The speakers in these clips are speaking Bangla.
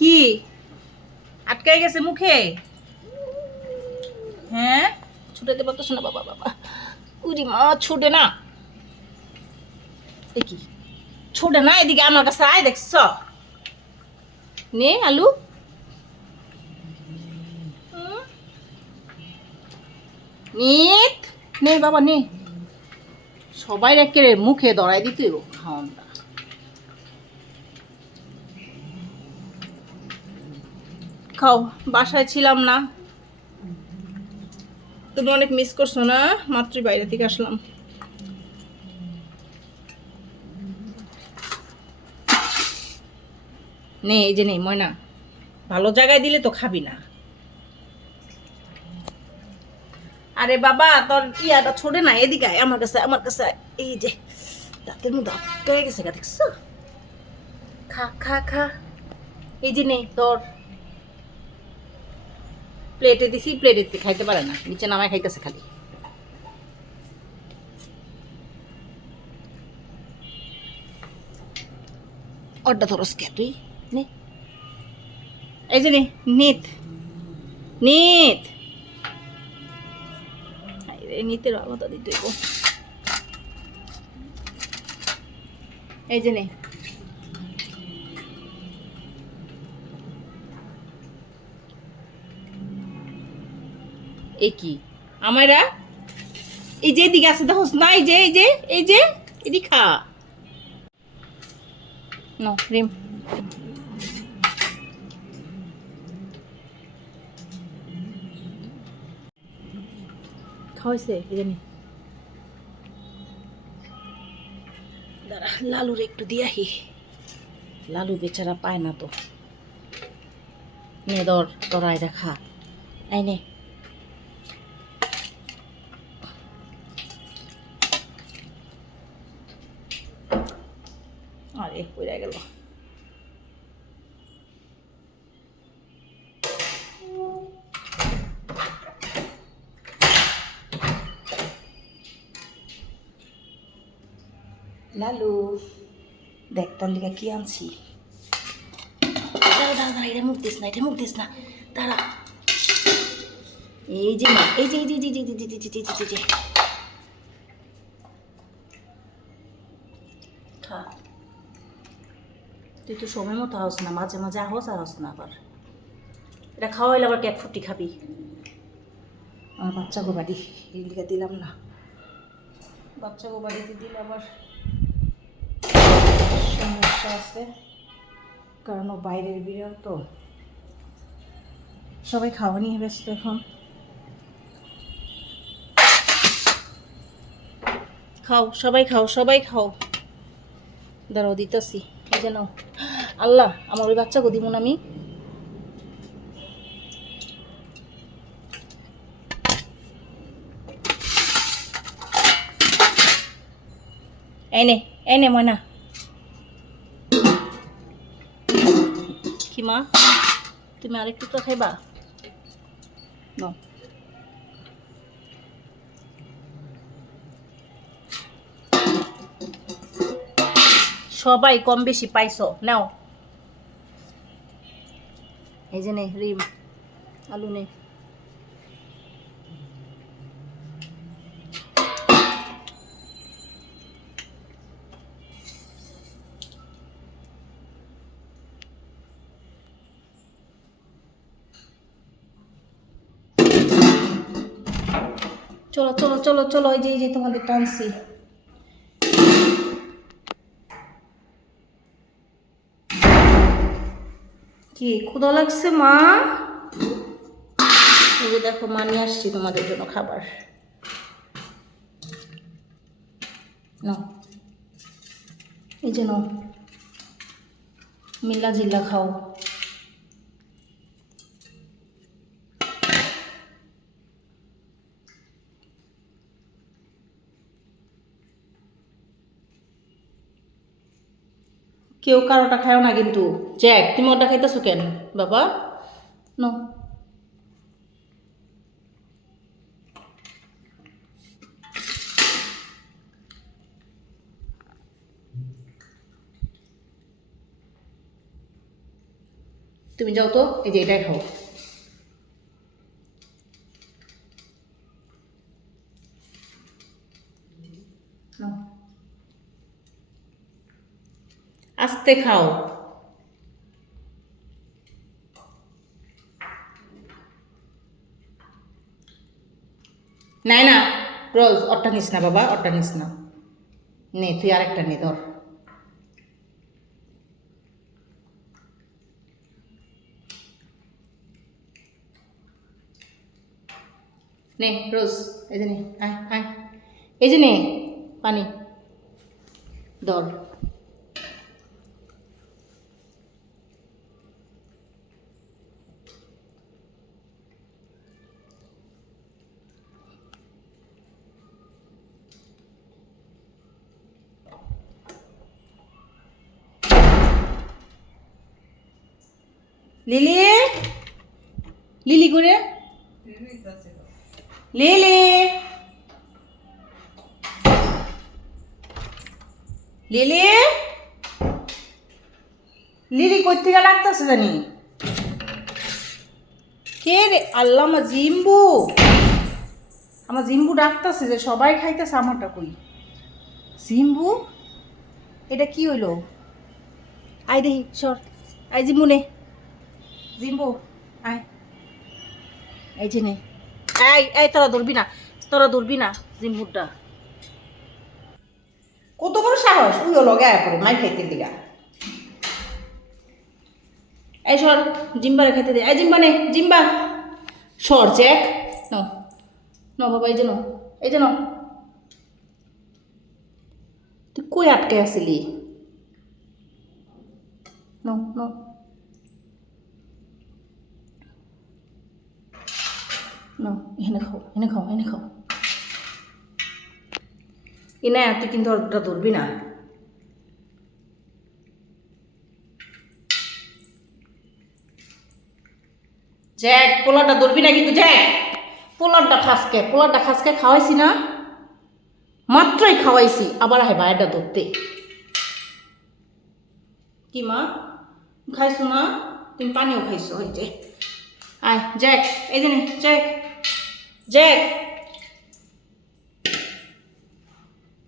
কি আটকে গেছে মুখে? হ্যাঁ, ছুটাতে পারতেছ না? বাবা বাবা, উরি মা, ছুটে না। কি ছুটে না? এদিকে আমার কাছে আয়, দেখছ? নে আলু। নিত নে বাবা নে। সবাই একে মুখে ধরাই দিতে খাওয়ানটা। খাও, বাসায় ছিলাম না, তুমি অনেক মিস করছো না? মাত্রই বাইরে থেকে আসলাম। নে, এই যে নে ময়না, ভালো জায়গায় দিলে তো খাবি না। আরে বাবা, তোর ইয়াটা ছোড়ে না, এদিকে আয় আমার কাছে, আমার কাছে আয়। এই যে দাঁতের মধ্যে আটকে গেছে গা, দেখছো? খা খা খা। এই যে নে তোর প্লেটে দিছি, প্লেটে খাইতে পারে না, নিচে নামায় খাইতেছে খালি। অর্ডা ধরস কে তুই? নে, এই যে নে, নিত নিত। নিতের আলাদা দিতে হইব। এই যে নে। এই কি আমারা? এই যে এদিকে আছে দেখোস না? এই যে এই যে এই যে এদিকে খা। নো রিম। খাওয়াইছে এই জানি। দাঁড়া, লালুর একটু দিয়াহি। লালু বেচারা পায় না তো। নে ধর, তোরাই দেখা। এই নে। আরে পড়ে গেল। লালু, দেখ তোর লিগা কি আনছি। দাঁড়া দাঁড়া দাঁড়া, এটা মুখ দিস না, এটা মুখ দিস না, দাঁড়া। এই যে না, এই যে এই যে এই যে এই যে এই যে এই যে এই যে এই যে খা। তুই তো সময় মতো আস না, মাঝে মাঝে আহস আর আস না আবার। এটা খাওয়াইলে আবার ক্যাট ফুটি খাবি। আমার বাচ্চা গো বাড়ি, এগুলিকে দিলাম না। বাচ্চা গো বাড়িতে দিলে আবার সমস্যা আছে, কারণ ও বাইরের বিড়াল তো। সবাই খাওয়া নিয়ে ব্যস্ত এখন। খাও সবাই, খাও সবাই খাও। দাঁড়াও দিতেছি, এই যে নাও। আল্লাহ, আমার ওই বাচ্চা গো দিমুন আমি। এনে এনে ময়না। কি মা, তুমি আরেকটু তো খাইবা? নাও। সবাই কম বেশি পাইছো, নাও। এই যে নে রিম, আলু নে। চলো চলো চলো চলো, এই যে তোমাদের টানছি। কি ক্ষুধা লাগছে মা? এই যে দেখো, মা নিয়ে আসছি তোমাদের জন্য খাবার। নাও, এই যে নাও, মিল্লা জিল্লা খাও। কেউ কারোটা খাও না কিন্তু। জ্যাক, তুমি ওটা খাইতেছো কেন বাবা? নো। তুমি যাও তো, এই যে এটাই খাও। আস্তে খাও। নাই না রোজ, ওরটা নিস না বাবা, ওরটা নিস না। নে তুই আরেকটা নে, ধর। নে রোজ, এই যে নে, আয় আয়, এই যে নে পানি, ধর। লিলি, লিলি করে, লিলি, লিলি, লিলি কই থেকে ডাকতেছে জানি। কে রে আল্লাহ, আমার জিম্বু, আমার জিম্বু ডাকতেছে যে সবাই খাইতেছে, আমারটা কই। জিম্বু, এটা কি হইলো? আয় দেখি, সর। আয় জিম্বু নে, জিম্বু আয়, এই যে নে। এই এই তোরা ধরবি না, তোরা ধরবি না জিম্বুরটা। কত বড় সাহস, ওই লগে আয়া পড়ে মাই খাইতে দিগা। এই সর, জিম্বারে খাইতে দে। এই জিম্বা নে, জিম্বা সর। জ্যাক ন ন বাবা, এই যে ন, এই যে ন। তুই কই আটকে আসিলি? ন ন ন, এখানে খাও, এনে খাও, এনে খাও। এনে তুই কিন্তু ওটা ধরবি না। জ্যাক, পোলারটা ধরবি না কিন্তু। জ্যাক, পোলারটা খাসকে, পোলারটা খাসকে খাওয়াইছি না, মাত্রই খাওয়াইছি, আবার আহে বাইরটা ধরতে। কি মা খাইছো না? তুমি পানিও খাইছো, ওই যে। আয় জ্যাক, এই যে নে, জ্যাক, জ্যাক।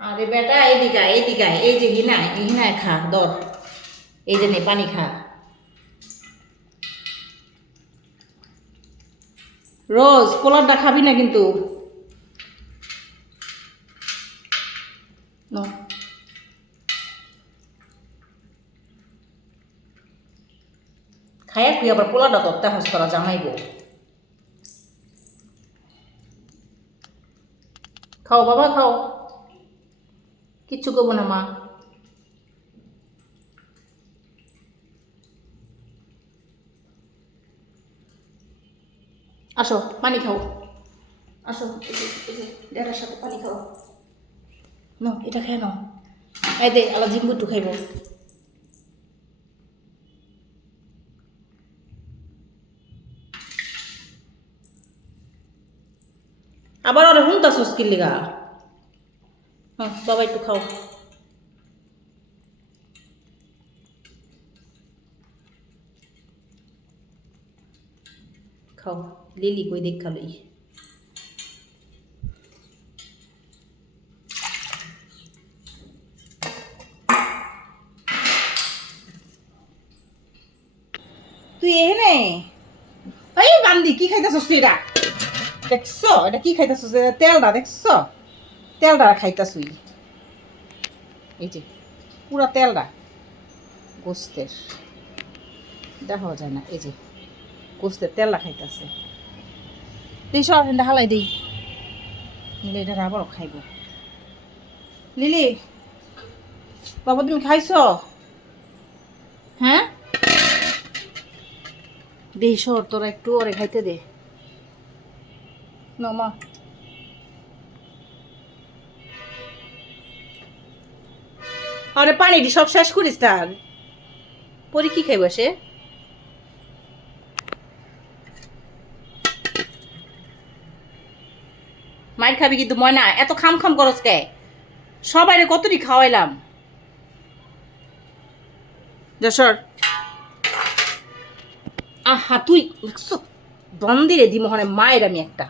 আরে বেটা এইদিকে আয়, এইদিকে আয়, এই যে ঘিনায়, ঘিনায় খা, ধর। এই যে নে পানি খা। রোজ পোলারটা খাবি না কিন্তু। খাইয়া খুই আবার পোলাটা ধরতে হাস তোরা জামাইব। খাও বাবা খাও, কিচ্ছু করবো না মা। আসো পানি খাও, আসো, ডেটার সাথে পানি খাও। ন এটা খেয়ে নাও। এই দে আলা জিম্বু একটু খাইব। আবার ওরা হুনতা সস্কির লিগা। হ্যাঁ বাবা একটু খাও। খাও, লিলি কই দেখ খালই। তুই এনে এই বান্দি কি খাইতেছস তুই? এটা দেখছো, এটা কি খাইতেছস? তেলটা দেখছো, তেলটা খাইতেছুই। এই যে পুরা তেলটা গোস্তের, দেখা যায় না। এই যে গোস্তের তেলটা খাইতেছে। তুই সব হালাই দিই, নিলে এটা আবারও খাইব। লিলি বাবা তুমি খাইছো? হ্যাঁ দে সর, তোরা একটু ওরে খাইতে দে। মা আরে পানি দি সব শেষ করিস তার পরে কি খাইব সে? মায়ের খাবি কিন্তু ময়না, এত খাম খাম করস কে? সবাই কতটি খাওয়াইলাম। যশোর আহা তুই বন্দিরে দি মহনে মায়ের আমি একটা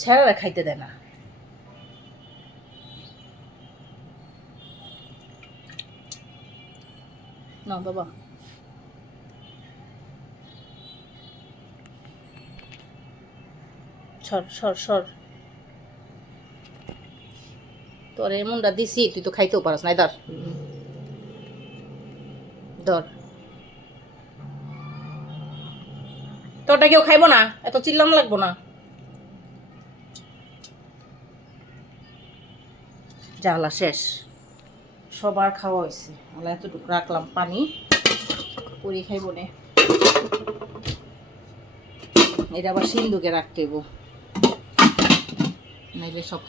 ছেড়ারা খাইতে দেয় না। না বাবা সর সর সর, তোর এমনটা দিছি তুই তো খাইতেও পারস নাই। ধর ধর, তোরটা কেউ খাইবো না, এত চিল্লাম লাগবো না। জ্বালা শেষ, সবার খাওয়া হয়েছে। আল্লাহ এতটুকু রাখলাম পানি, পরি খাইব নে। এটা আবার সিন্ধুকে রাখতে হইব, নাইলে সব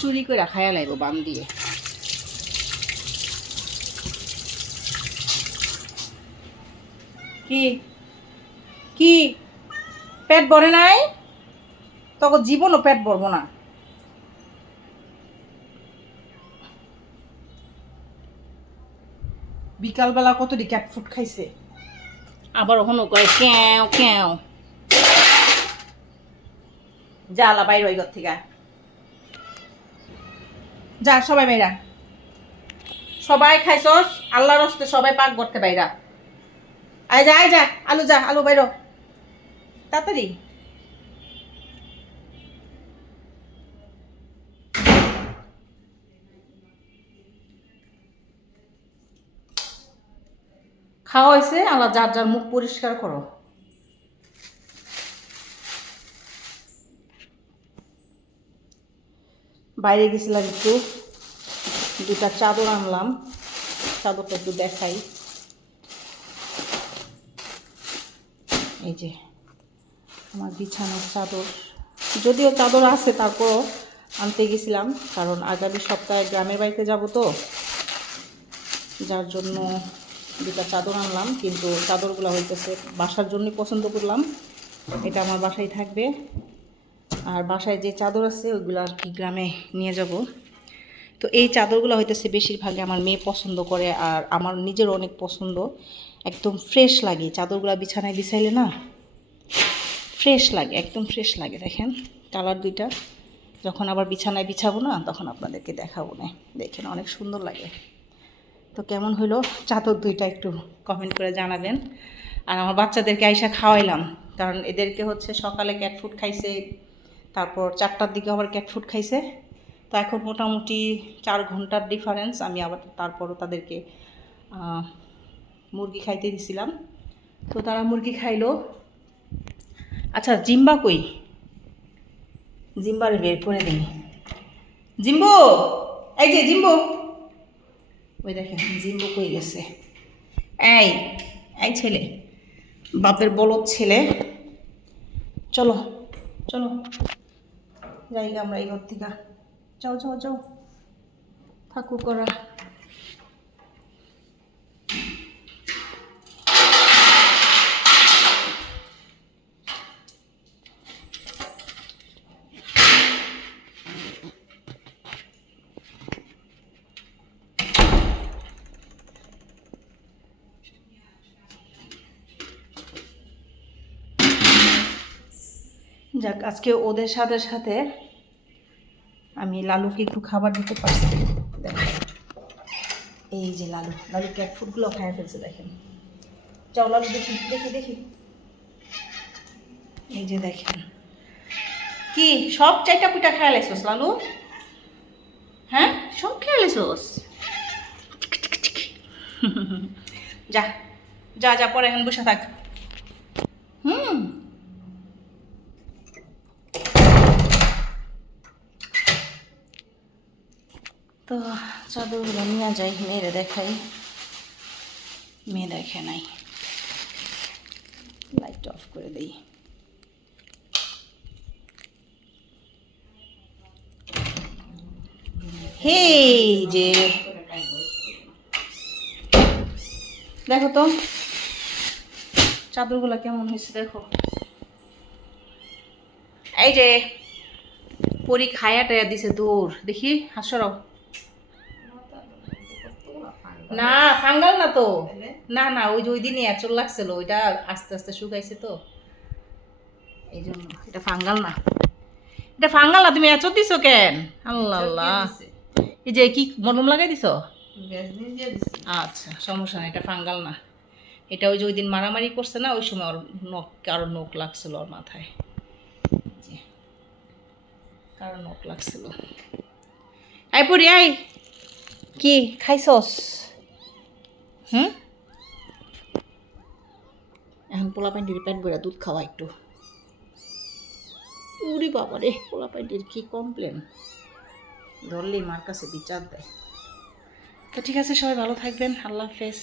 চুরি করে খাইয়া লাইব বান দিয়ে। কি কি পেট ভরে নাই? তখন জীবনও পেট ভরবো না। বিকালবেলা কতটি ক্যাট ফুড খাইছে, আবার ওখানে কয় ক্যাও ক্যাও। যা আলা বাইর ওই ঘর থেকে, যা সবাই বাইরা। সবাই খাইছস আল্লাহর হস্তে, সবাই পাক করতে বাইরা। আয় যা আয় যা, আলু যা, আলু বাইরো তাড়াতাড়ি। খাওয়া হয়েছে, আল্লাহ যার যার মুখ পরিষ্কার করো। বাইরে গেছিলাম একটু, দুটা চাদর আনলাম, চাদরটা একটু দেখাই। এই যে আমার বিছানার চাদর, যদিও চাদর আছে তারপরও আনতে গেছিলাম, কারণ আগামী সপ্তাহে গ্রামের বাড়িতে যাব তো, যার জন্য দুটা চাদর আনলাম। কিন্তু চাদরগুলো হইতেছে বাসার জন্যই পছন্দ করলাম, এটা আমার বাসায় থাকবে। আর বাসায় যে চাদর আছে ওইগুলো আর কি গ্রামে নিয়ে যাব। তো এই চাদরগুলো হইতেছে বেশিরভাগই আমার মেয়ে পছন্দ করে, আর আমার নিজেরও অনেক পছন্দ। একদম ফ্রেশ লাগে চাদরগুলো বিছানায় বিছাইলে না, ফ্রেশ লাগে, একদম ফ্রেশ লাগে। দেখেন কালার দুইটা, যখন আবার বিছানায় বিছাবো না তখন আপনাদেরকে দেখাবো না, দেখেন অনেক সুন্দর লাগে। তো কেমন হলো চাদর দুইটা একটু কমেন্ট করে জানাবেন। আর আমার বাচ্চাদেরকে আইসা খাওয়াইলাম, কারণ এদেরকে হচ্ছে সকালে ক্যাট ফুড খাইছে, তারপর 4টার দিকে আবার ক্যাট ফুড খাইছে। তো এখন মোটামুটি 4 ঘন্টার ডিফারেন্স, আমি আবার তারপরও তাদেরকে মুরগি খাইতে দিছিলাম। তো তারা মুরগি খাইলো। আচ্ছা জিম্বা কই? জিম্বারে বের করে দিই। জিম্বু, এই যে জিম্বু, ওই দেখেন জিম্বু কই গেছে। এই এই ছেলে, বাপের বলদ ছেলে, চলো চলো যাই আমরা এই ঘর থেকে। যাও যাও যাও, থাকুক ওরা। যাক আজকে ওদের সাথে সাথে আমি লালুকে একটু খাবার দিতে পারছি। দেখেন এই যে লালু, লালু ক্যাট ফুডগুলো খাইয়ে ফেলছে দেখেন। যাও লালু, দেখি দেখি দেখি, এই যে দেখেন কি সব 4টা পিঠা খেয়ে লাইছস লালু? হ্যাঁ সব খেয়ে লাইছস? যা যা যা, পরে এখন বসে থাক। হুম, তো চাদরগুলো নিয়ে যাই, মেয়েরে দেখাই। মেয়ে দেখে নাই, লাইট অফ করে দিই। হে যে দেখো তো চাদরগুলো কেমন হয়েছে দেখো। এই যে পরি খায়া টায়া দিছে দৌড়, দেখি হাসরাও। না ফাঙ্গাল না তো, না না, ওই যে ওই দিনই আঁচল লাগছিল, ওইটা আস্তে আস্তে শুকাইছে তো এই জন্য। এটা ফাঙ্গাল না, এটা ফাঙ্গাল না। তুমি আঁচল দিছো কেন? আল্লাহ আল্লাহ, এই যে কি মলম লাগাই দিছো? আচ্ছা সমস্যা না, এটা ফাঙ্গাল না। এটা ওই যে ওই দিন মারামারি করছে না, ওই সময় ওর নখ, কারো নখ লাগছিল ওর মাথায়, কারো নখ লাগছিল। আই পড়ি আই, কি খাইছস? এখন পোলা পাইন্টির পেট ভরে দুধ খাওয়া একটু। উরি বাবা রে, পোলা পাইন্টির কি কমপ্লেন, ধরলেই মার কাছে বিচার দেয়। তো ঠিক আছে, সবাই ভালো থাকবেন, আল্লাহ হাফেজ।